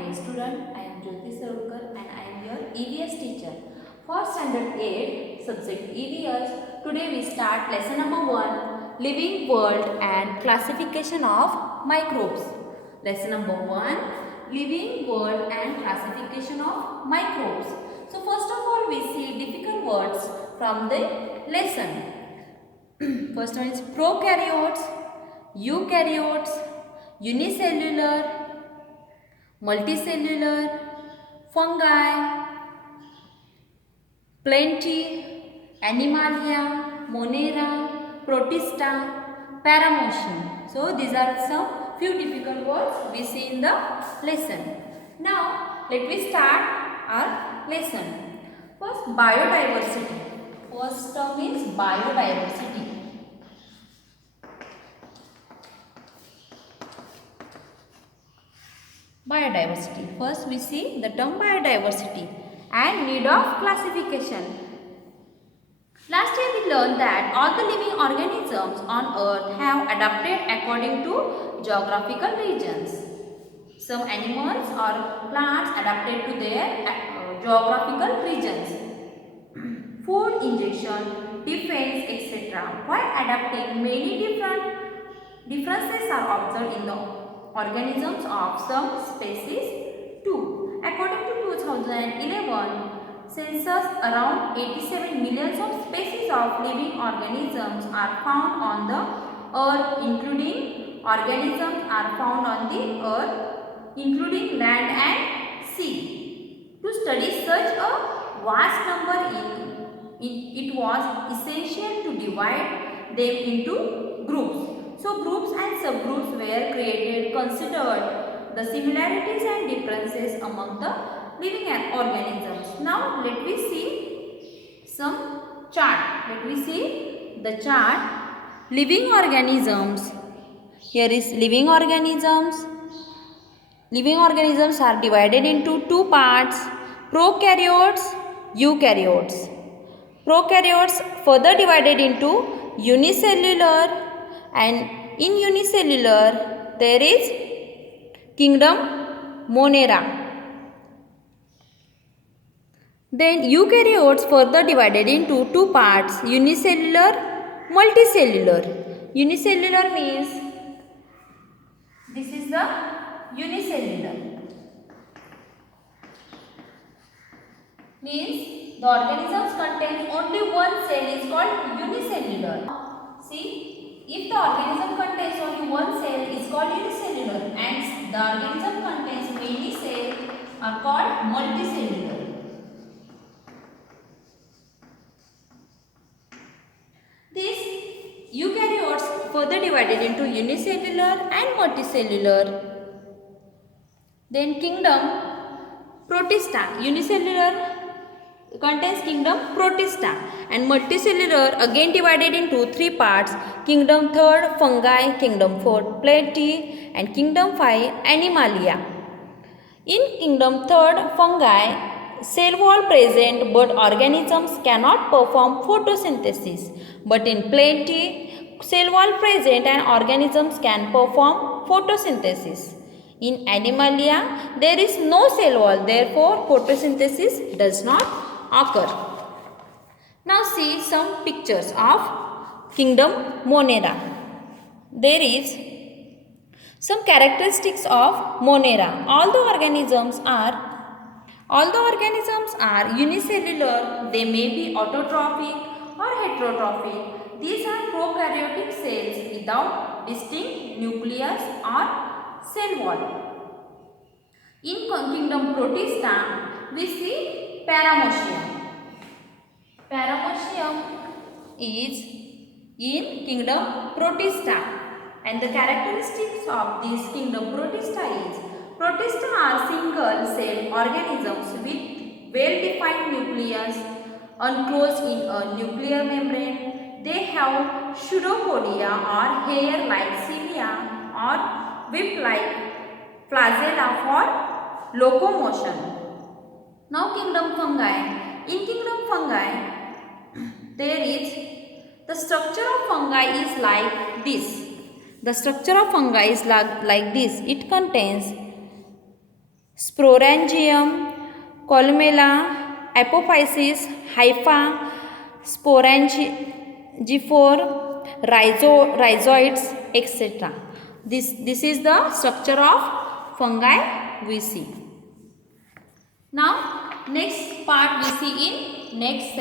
dear student. I am Jyoti Sarukar and I am your EVS teacher. For standard 8 subject EVS, today we start lesson number 1, Living World and Classification of Microbes. Lesson number 1, Living World and Classification of Microbes. So first of all we see difficult words from the lesson. First one is prokaryotes, eukaryotes, unicellular, multicellular, fungi, plenty, animalia, monera, protista, paramotion. So these are some few difficult words we see in the lesson. Now let me start our lesson. First, biodiversity. First term is biodiversity. Biodiversity. First we see the term biodiversity and need of classification. Last year we learned that all the living organisms on earth have adapted according to geographical regions. Some animals or plants adapted to their geographical regions. Food ingestion, defense, etc. While adapting, many differences are observed in the organisms of some species too. According to 2011 census, around 87 millions of species of living organisms are found on the earth, including organisms are found on the earth, including land and sea. To study such a vast number, it was essential to divide them into groups. So groups and subgroups were created, considered the similarities and differences among the living organisms. Now let me see some chart. Let me see the chart. Living organisms. Here is living organisms. Living organisms are divided into two parts, prokaryotes, eukaryotes. Prokaryotes further divided into unicellular, and in unicellular there is kingdom monera. Then eukaryotes further divided into two parts, unicellular, multicellular. Unicellular means this is the unicellular. Means the organisms contain only one cell is called unicellular. See, if the organism contains only one cell is called unicellular and the organism contains many cells are called multicellular. These eukaryotes further divided into unicellular and multicellular. Then kingdom protista. Unicellular contains kingdom protista and multicellular again divided into three parts, kingdom third fungi, kingdom fourth plenty and kingdom 5 animalia. In kingdom third fungi, cell wall present but organisms cannot perform photosynthesis, but in plenty, cell wall present and organisms can perform photosynthesis. In animalia, there is no cell wall, therefore photosynthesis does not occur. Now see some pictures of kingdom monera. There is some characteristics of monera. All the organisms are unicellular. They may be autotrophic or heterotrophic. These are prokaryotic cells without distinct nucleus or cell wall. In kingdom protista, we see paramoecium. Paramoecium is in kingdom protista, and the characteristics of this kingdom protista is protista are single cell organisms with well-defined nucleus enclosed in a nuclear membrane. They have pseudopodia or hair-like cilia or whip-like flagella for locomotion. Now kingdom fungi. In kingdom fungi, there is the structure of fungi is like this. The structure of fungi is like this. It contains sporangium, columella, apophysis, hypha, sporangiform, rhizoids, etc. This is the structure of fungi we see. Now next part we see in next section.